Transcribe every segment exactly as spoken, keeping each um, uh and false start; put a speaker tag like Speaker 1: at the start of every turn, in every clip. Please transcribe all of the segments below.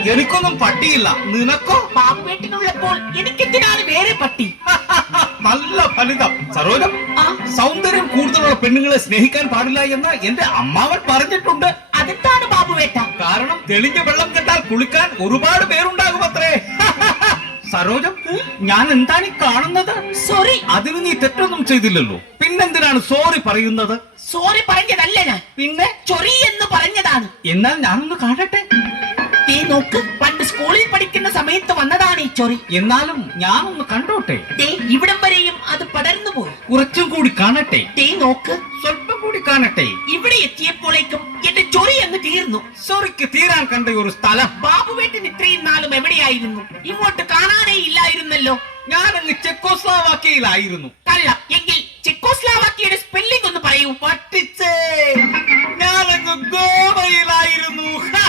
Speaker 1: എനിക്കൊന്നും പട്ടിയില്ല. നിനക്കോ?
Speaker 2: ബാബുവേട്ടനുള്ളപ്പോൾ എനിക്കെന്തിനാണ് വേറെ പട്ടി?
Speaker 1: നല്ല ഫലിതം. സരോജം, സൗന്ദര്യം കൂടുതലുള്ള പെണ്ണുങ്ങളെ സ്നേഹിക്കാൻ പാടില്ല എന്ന് എന്റെ അമ്മാവൻ പറഞ്ഞിട്ടുണ്ട്.
Speaker 2: അതെന്താണ് ബാബുവേട്ട?
Speaker 1: കാരണം തെളിഞ്ഞ വെള്ളം കണ്ടാൽ കുളിക്കാൻ ഒരുപാട് പേരുണ്ടാകും അത്രേ. സരോജം, ഞാൻ എന്താണ് ഈ കാണുന്നത്?
Speaker 2: സോറി.
Speaker 1: അതിന് നീ തെറ്റൊന്നും ചെയ്തില്ലല്ലോ, പിന്നെന്തിനാണ് സോറി പറയുന്നത്?
Speaker 2: സോറി പറഞ്ഞതല്ല ഞാൻ,
Speaker 1: പിന്നെ
Speaker 2: ചൊറി എന്ന് പറഞ്ഞതാണ്.
Speaker 1: എന്നാൽ ഞാനൊന്ന് കാണട്ടെ.
Speaker 2: നീ നോക്ക്, പണ്ട് സ്കൂളിൽ പഠിക്കുന്ന സമയത്ത് വന്നതാണ് ഈ ചൊറി.
Speaker 1: എന്നാലും ഞാനൊന്ന് കണ്ടോട്ടെ.
Speaker 2: ഇവിടം വരെയും അത് പടർന്നു പോയി.
Speaker 1: കുറച്ചും കൂടി കാണട്ടെ.
Speaker 2: നീ നോക്ക്,
Speaker 1: സ്വല്പം കൂടി കാണട്ടെ.
Speaker 2: ഇവിടെ എത്തിയപ്പോഴേക്കും എന്റെ ചൊറി അങ്ങ് തീർന്നു.
Speaker 1: സോറിക്ക് തീരാൻ കണ്ട ഒരു സ്ഥലം.
Speaker 2: ബാബുവേട്ടൻ ഇത്രയും നാളും എവിടെയായിരുന്നു? ഇങ്ങോട്ട് കാണാനേ ഇല്ലായിരുന്നല്ലോ.
Speaker 1: ഞാനങ്ങ് ചെക്കോസ്ലോവാക്യയിലായിരുന്നു.
Speaker 2: കള്ള. എങ്കിൽ ചെക്കോസ്ലോവാക്യയുടെ സ്പെല്ലിംഗ് ഒന്ന് പറയൂ.
Speaker 1: പട്ടിച്ചേ, ഞാനങ്ങ് ഗോവയിലായിരുന്നു.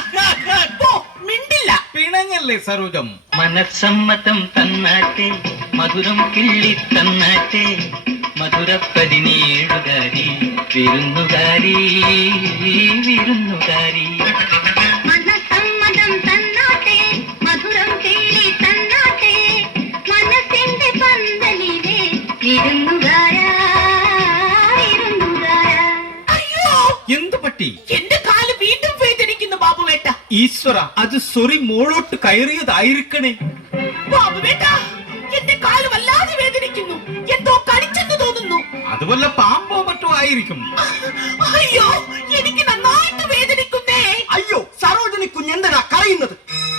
Speaker 2: മിണ്ടില്ല.
Speaker 1: പിണങ്ങല്ലേ സരോജം?
Speaker 3: മനസ്സമ്മതം തന്നാട്ടെ, മധുരം കിള്ളി തന്നാട്ടെ, മധുര പതിനേഴുകാരി വിരുന്നുകാരി വിരുന്നുകാരി.
Speaker 4: മനസ്സമ്മതം തന്നാട്ടെ, മധുരം കിള്ളി തന്നാട്ടെ, മനസ്സിന്റെ പന്തലിലെ വിരുന്നുകാരാ വിരുന്നുകാരാ.
Speaker 2: അയ്യോ,
Speaker 1: എന്ത് പറ്റി?
Speaker 2: എന്റെ കാല് വീണ്ടും വേദനിക്കുന്നു ബാബുവേട്ട.
Speaker 1: ഈശ്വര, അത് സൊറി മോളോട്ട് കയറിയതായിരിക്കണേ.
Speaker 2: ബാബുവേട്ട, എന്റെ കാല് വല്ലാതെ വേദനിക്കുന്നു. എന്തോ കടിച്ചെന്ന് തോന്നുന്നു.
Speaker 1: അതുപോലെ പാമ്പോ മറ്റോ ആയിരിക്കും.
Speaker 2: അയ്യോ, എനിക്ക് നന്നായിട്ട് വേദനിക്കുന്നേ.
Speaker 5: അയ്യോ, സരോജിനി കുഞ്ഞെന്തിനാ കരയുന്നത്?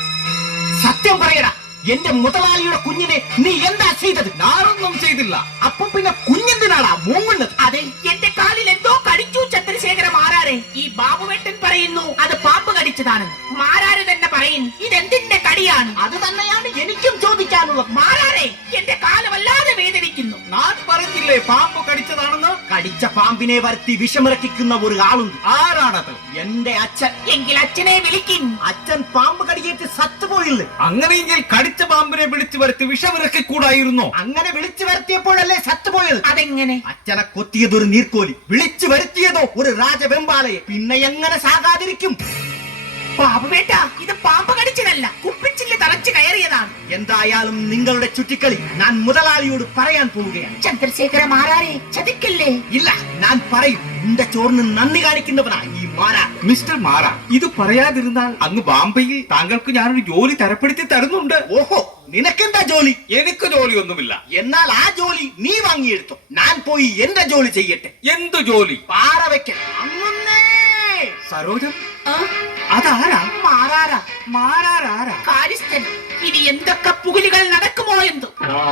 Speaker 5: സത്യം പറയടാ, എന്റെ മുതലാളിയുടെ കുഞ്ഞിനെ നീ എന്താ ചെയ്തത്?
Speaker 1: ഞാനൊന്നും ചെയ്തില്ല.
Speaker 5: അപ്പൊ പിന്നെ കുഞ്ഞെന്തിനാടാ മൂങ്ങുന്നത്?
Speaker 2: അതെ, എന്റെ കാലിൽ എന്തോ കടിച്ചു ചന്ദ്രശേഖര മാരാരെ. ഈ ബാബുവേട്ടൻ പറയുന്നു അത് പാമ്പ് കടിച്ചതാണ്. മാരാര് തന്നെ പറയും ഇതെന്തിന്റെ കടിയാണ്.
Speaker 5: അത് തന്നെയാണ് എനിക്കും ചോദിക്കാനുള്ളത്.
Speaker 2: മാരാരെ, എന്റെ കാല് വല്ലാതെ വേദനിക്കുന്നു.
Speaker 1: ഞാൻ പറഞ്ഞില്ലേ പാമ്പ് കടിച്ചതാണെന്ന്?
Speaker 5: കടിച്ച പാമ്പിനെ വരുത്തി വിഷമിറക്കിക്കുന്ന ഒരു ആളുണ്ട്.
Speaker 1: ആരാണത്?
Speaker 5: എന്റെ അച്ഛൻ.
Speaker 2: എങ്കിൽ അച്ഛനെ വിളിക്കും.
Speaker 5: അച്ഛൻ പാമ്പ് കടിയേറ്റ് സത്തുപോയില്ലേ?
Speaker 1: അങ്ങനെയെങ്കിൽ കടിച്ച പാമ്പിനെ വിളിച്ചു വരുത്തി വിഷമിറക്കി കൂടായിരുന്നോ?
Speaker 5: അങ്ങനെ വിളിച്ചു വരുത്തിയപ്പോഴല്ലേ സത്തുപോയത്?
Speaker 2: അതെങ്ങനെ?
Speaker 5: അച്ഛനെ കൊത്തിയതൊരു നീർക്കോലി, വിളിച്ചു വരുത്തിയതോ ഒരു രാജവെമ്പാലയെ. പിന്നെ എങ്ങനെ സാകാതിരിക്കും?
Speaker 2: ബാബുവേട്ട, ഇത് പാമ്പ് കടിച്ചതല്ല, കുപ്പിച്ചില്ല് തറച്ചു കയറിയതാണ്.
Speaker 5: എന്തായാലും നിങ്ങളുടെ ചുറ്റിക്കളി ഞാൻ മുതലാളിയോട് പറയാൻ പോവുകയാണ്.
Speaker 2: ചന്ദ്രശേഖര മാരാരെ, ചതിക്കല്ലേ.
Speaker 5: ഇല്ല, ഞാൻ പറയും. എന്റെ ചോറിന് നന്ദി കാണിക്കുന്നവനാ ഈ മാരാ.
Speaker 1: മിസ്റ്റർ മാറ, ഇത് പറയാതിരുന്നാൽ അങ്ങ് ബാംബെയിൽ താങ്കൾക്ക് ഞാനൊരു ജോലി തരപ്പെടുത്തി തരുന്നുണ്ട്.
Speaker 5: ഓഹോ, നിനക്കെന്താ ജോലി?
Speaker 1: എനിക്ക് ജോലിയൊന്നുമില്ല.
Speaker 5: എന്നാൽ ആ ജോലി നീ വാങ്ങിയെടുത്തു. ഞാൻ പോയി എന്റെ ജോലി ചെയ്യട്ടെ.
Speaker 1: എന്തു ജോലി?
Speaker 5: പാറ വെക്കൽ. അങ്ങുന്നേ.
Speaker 1: സരോജം,
Speaker 2: ആ,
Speaker 1: അതാരാ?
Speaker 2: മാറാരാ,
Speaker 1: മാറാരാരാ?
Speaker 2: കാര്യസ്ഥൻ. ഇനി എന്തൊക്കെ പുകലുകൾ നടക്കുമോ എന്തോ.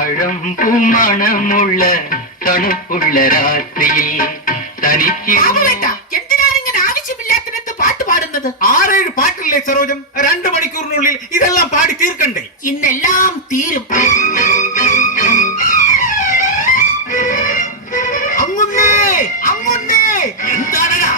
Speaker 3: താഴമ്പൂമണമുള്ള തണുപ്പുള്ള രാത്രിയിൽ തനിക്ക്
Speaker 2: ബാബുവേട്ട, എന്തിനാണ് ഇങ്ങനെ ആവശ്യമില്ലാത്തിടത്ത് പാട്ട് പാടുന്നത്?
Speaker 1: ആറേഴ് പാട്ടില്ലേ സരോജം? രണ്ടു മണിക്കൂറിനുള്ളിൽ ഇതെല്ലാം പാടി തീർക്കണ്ടേ?
Speaker 2: ഇന്നെല്ലാം തീരും.
Speaker 5: അങ്ങുന്നേ, അങ്ങുന്നേ.
Speaker 1: എന്താണടാ?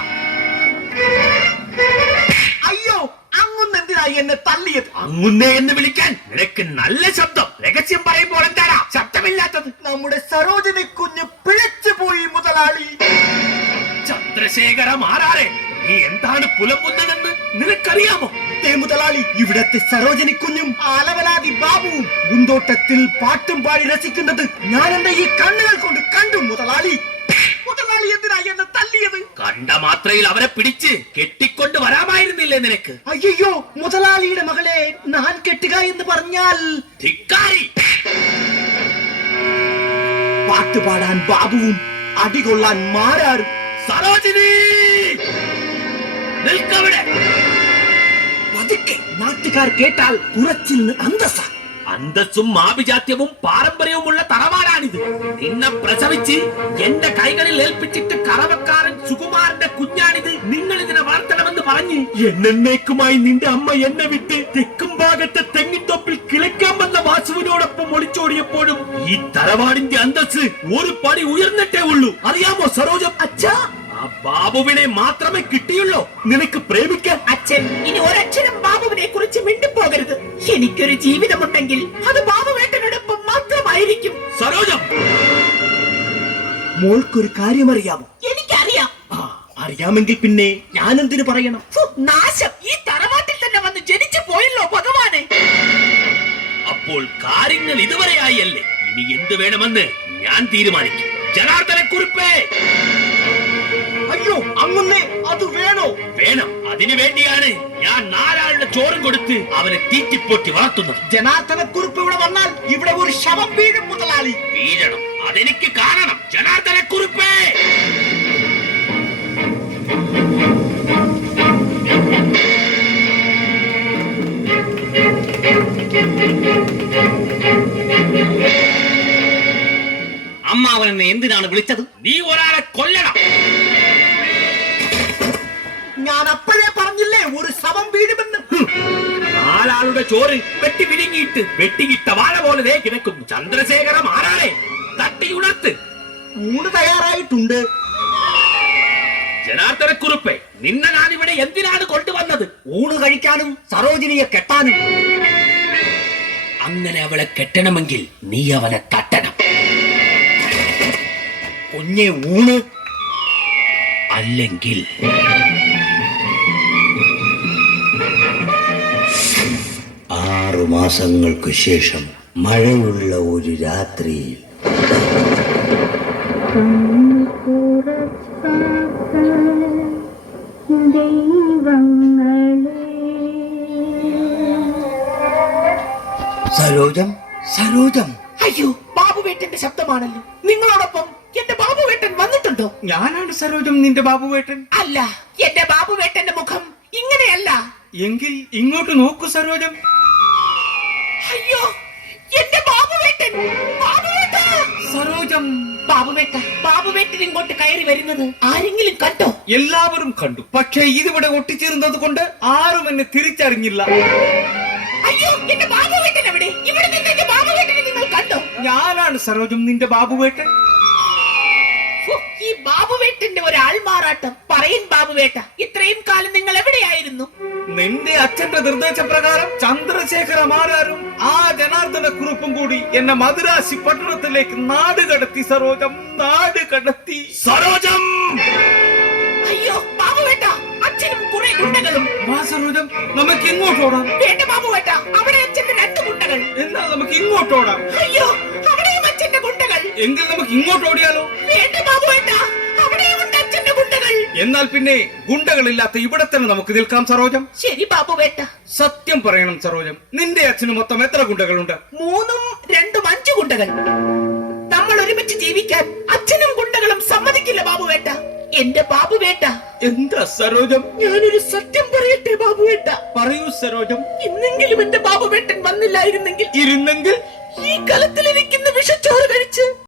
Speaker 5: അയ്യോ, അങ്ങുന്നെന്തിനാ എന്നെ തള്ളിയത്?
Speaker 1: അങ്ങുന്നേ എന്ന് വിളിക്കാൻ നിനക്ക് നല്ല ശബ്ദം. രഹസ്യം പറയുമ്പോൾ എന്താടാ ശബ്ദമില്ലാത്തത്?
Speaker 5: നമ്മുടെ സരോജിനി കുഞ്ഞ് പിഴച്ചു പോയി മുതലാളി.
Speaker 1: ചന്ദ്രശേഖര മാറാറെ, നീ എന്താണ് പുലമ്പുന്നതെന്ന് നിനക്കറിയാമോ?
Speaker 5: ദേ മുതലാളി, ഇവിടത്തെ സരോജിനി കുഞ്ഞും ആലവലാതി ബാബുവും പൂന്തോട്ടത്തിൽ പാട്ടും പാടി രസിക്കുന്നത് ഞാൻ എന്റെ ഈ കണ്ണുകൾ കൊണ്ട് കണ്ടു മുതലാളി. മുതലാളി എന്തിനാ എന്നെ തല്ലിയത്?
Speaker 1: കണ്ട മാത്രയിൽ അവരെ പിടിച്ച് കെട്ടിക്കൊണ്ട് വരാമായിരുന്നില്ലേ നിനക്ക്?
Speaker 5: അയ്യോ, മുതലാളിയുടെ മകളെ ഞാൻ കെട്ടുക എന്ന് പറഞ്ഞാൽ
Speaker 1: ധിക്കാരി.
Speaker 5: പാട്ടുപാടാൻ ബാബുവും അടികൊള്ളാൻ മാരാരും.
Speaker 1: സരോജിനി, നിൽക്കവിടെ.
Speaker 5: പതുക്കെ, നാട്ടുകാർ കേട്ടാൽ കുറച്ചിൽ അന്തസ്സ.
Speaker 1: അന്തസ്സും ആഭിജാത്യവും പാരമ്പര്യവുമുള്ള തറവാടാണിത്. നിന്നെ പ്രസവിച്ച് എന്റെ കൈകളിൽ ഏൽപ്പിച്ചിട്ട് കറവക്കാരൻ സുകുമാരന്റെ കുഞ്ഞാണിത്. നിങ്ങൾ ഇതിനെ വളർത്തണമെന്ന് പറഞ്ഞ് എന്നേക്കുമായി നിന്റെ അമ്മ എന്നെ വിട്ട് തെക്കും ഭാഗത്തെ തെങ്ങിൻതൊപ്പിൽ കിളയ്ക്കാൻ വന്ന വാസുവിനോടൊപ്പം ഒളിച്ചോടിയപ്പോഴും ഈ തറവാടിന്റെ അന്തസ്സ് ഒരു പടി ഉയർന്നിട്ടേ ഉള്ളൂ. അറിയാമോ സരോജം?
Speaker 2: അച്ഛാ,
Speaker 1: ആ ബാബുവിനെ മാത്രമേ കിട്ടിയുള്ളൂ നിനക്ക് പ്രേമിക്കാൻ.
Speaker 2: അച്ഛൻ ഇനി ഒരക്ഷരം ബാബുവിനെ കുറിച്ച് മിണ്ടിപ്പോകരുത്. എനിക്കൊരു ജീവിതമുണ്ടെങ്കിൽ അത് ബാബുവേട്ടനോടൊപ്പം മാത്രമായിരിക്കും.
Speaker 1: സരോജം,
Speaker 5: മോൾക്കൊരു കാര്യം അറിയാമോ?
Speaker 2: എനിക്കറിയാം.
Speaker 5: അറിയാമെങ്കിൽ പിന്നെ ഞാൻ എന്തിനു പറയണം?
Speaker 2: നാശം, ഈ തറവാട്ടിൽ തന്നെ വന്ന് ജനിച്ചു പോയല്ലോ ഭഗവാൻ.
Speaker 1: അപ്പോൾ കാര്യങ്ങൾ ഇതുവരെയായല്ലേ? ഇനി എന്ത് വേണമെന്ന് ഞാൻ തീരുമാനിക്കും. ജനാർദ്ദനക്കുറിപ്പേ,
Speaker 5: അയ്യോ അങ്ങുന്നേ, അത് വേണോ?
Speaker 1: വേണം. അതിനു വേണ്ടിയാണ് ഞാൻ നാലാളുടെ ചോറും കൊടുത്ത് അവനെ തീറ്റിപ്പോറ്റി വളർത്തുന്നത്.
Speaker 5: ജനാർദ്ദനക്കുറിപ്പ് ഇവിടെ വന്നാൽ ഇവിടെ ഒരു ശവം വീഴും മുതലാളി.
Speaker 1: വീഴണം, അതെനിക്ക് കാണണം. ജനാർദ്ദനക്കുറിപ്പേ,
Speaker 6: അമ്മ അവനെന്നെ എന്തിനാണ് വിളിച്ചത്?
Speaker 1: നീ ഒരാളെ കൊല്ലണം.
Speaker 5: ഞാൻ അപ്പോഴേ പറഞ്ഞില്ലേ ഒരു ശവം വീഴുമെന്ന്.
Speaker 1: നാലാളുടെ ചോറ് വെട്ടി വിഴുങ്ങിയിട്ട് വെട്ടിയിട്ട വാഴ പോലെ ദേ കിടക്കുന്നു. ചന്ദ്രശേഖര മാറാളെ, തട്ടിയുണർത്ത്.
Speaker 5: ഊണ് തയ്യാറായിട്ടുണ്ട്.
Speaker 1: ജനാർദ്ദനക്കുറിപ്പേ, നിന്നെ ഞാനിവിടെ എന്തിനാണ് കൊണ്ടുവന്നത്?
Speaker 5: ഊണ് കഴിക്കാനും സരോജിനിയെ കെട്ടാനും.
Speaker 1: അങ്ങനെ അവളെ കെട്ടണമെങ്കിൽ നീ അവനെ തട്ടണം.
Speaker 5: കുഞ്ഞെ ഊണ്.
Speaker 1: അല്ലെങ്കിൽ
Speaker 7: ആറു മാസങ്ങൾക്ക് ശേഷം മഴയുള്ള ഒരു രാത്രിയിൽ സരോജം, സരോജം.
Speaker 2: അയ്യോ, ബാബുവേട്ടന്റെ ശബ്ദമാണല്ലോ. നിങ്ങളോടൊപ്പം എന്റെ ബാബുവേട്ടൻ വന്നിട്ടുണ്ടോ?
Speaker 5: ഞാനാണ് സരോജം, നിന്റെ ബാബുവേട്ടൻ.
Speaker 2: അല്ല, എന്റെ ബാബുവേട്ടന്റെ മുഖം ഇങ്ങനെയല്ല.
Speaker 5: എങ്കിൽ ഇങ്ങോട്ട് നോക്കൂ സരോജം.
Speaker 2: അയ്യോ, എന്റെ ബാബുവേട്ടൻ. ബാബുവേട്ട,
Speaker 5: സരോജം.
Speaker 2: ബാബുവേട്ട, ബാബുവേട്ടൻ ഇങ്ങോട്ട് കയറി വരുന്നത് ആരെങ്കിലും കണ്ടോ?
Speaker 5: എല്ലാവരും കണ്ടു, പക്ഷേ ഇതിവിടെ ഒട്ടിച്ചേർന്നത് കൊണ്ട് ആരും എന്നെ തിരിച്ചറിഞ്ഞില്ല.
Speaker 2: അയ്യോ, എന്റെ ബാബുവേട്ടൻ എവിടെ? ഇവിടെ നിന്ന് എന്റെ ബാബുവേട്ടനെ നിങ്ങൾ കണ്ടോ?
Speaker 5: ഞാനാണ് സരോജം, നിന്റെ ബാബുവേട്ടൻ.
Speaker 2: ഫു, ഈ ബാബുവേട്ടന്റെ ഒരു ആൾമാറാട്ടം. പറയൻ ബാബുവേട്ട, ഇത്രയും കാലം നിങ്ങൾ എവിടെയായിരുന്നു?
Speaker 5: നിന്റെ അച്ഛന്റെ നിർദ്ദേശപ്രകാരം ചന്ദ്രശേഖര മാരാരും ആ ജനാർദ്ദന കുറുപ്പും കൂടി എന്നെ മദുരാശി പട്ടണത്തിലേക്ക് നാട് കടത്തി സരോജം, നാട് കടത്തി.
Speaker 1: സരോജം,
Speaker 2: അയ്യോ ബാബുവേട്ട, അച്ഛനും കുറെ ഗുണ്ടകളും.
Speaker 5: വാ സരോജം, നമുക്ക് ഇങ്ങോട്ട് ഓടാം.
Speaker 2: വേണ്ട ബാബുവേട്ട, അവിടെ അച്ഛന്റെ രണ്ട് ഗുണ്ടകൾ.
Speaker 5: എന്നാൽ നമുക്ക് ഇങ്ങോട്ട് ഓടാം.
Speaker 2: അയ്യോ, അവിടെയും അച്ഛന്റെ ഗുണ്ടകൾ.
Speaker 5: എങ്കിൽ നമുക്ക് ഇങ്ങോട്ട് ഓടിയാലോ?
Speaker 2: വേണ്ട ബാബുവേട്ട, അവിടെയും ഉണ്ട് അച്ഛന്റെ ഗുണ്ടകൾ.
Speaker 5: എന്നാൽ പിന്നെ ഗുണ്ടകളില്ലാത്ത ഇവിടെ തന്നെ നമുക്ക് നിൽക്കാം സരോജം.
Speaker 2: ശരി ബാബുവേട്ട.
Speaker 5: സത്യം പറയണം സരോജം, നിന്റെ അച്ഛന് മൊത്തം എത്ര ഗുണ്ടകളുണ്ട്?
Speaker 2: മൂന്നും രണ്ടും അഞ്ചു ഗുണ്ടകൾ. നമ്മൾ ഒരുമിച്ച് ജീവിക്കാൻ അച്ഛനും ഗുണ്ടകളും സമ്മതിക്കില്ല ബാബുവേട്ട. എന്റെ ബാബുവേട്ട.
Speaker 5: എന്താ സരോജം?
Speaker 2: ഞാനൊരു സത്യം പറയട്ടെ ബാബുവേട്ട.
Speaker 5: പറയൂ സരോജം.
Speaker 2: ഇന്നെങ്കിലും എന്റെ ബാബുവേട്ടൻ വന്നില്ലായിരുന്നെങ്കിൽ
Speaker 5: ഇരുന്നെങ്കിൽ
Speaker 2: ഈ കലത്തിലിരിക്കുന്ന വിഷച്ചോറ് കഴിച്ച്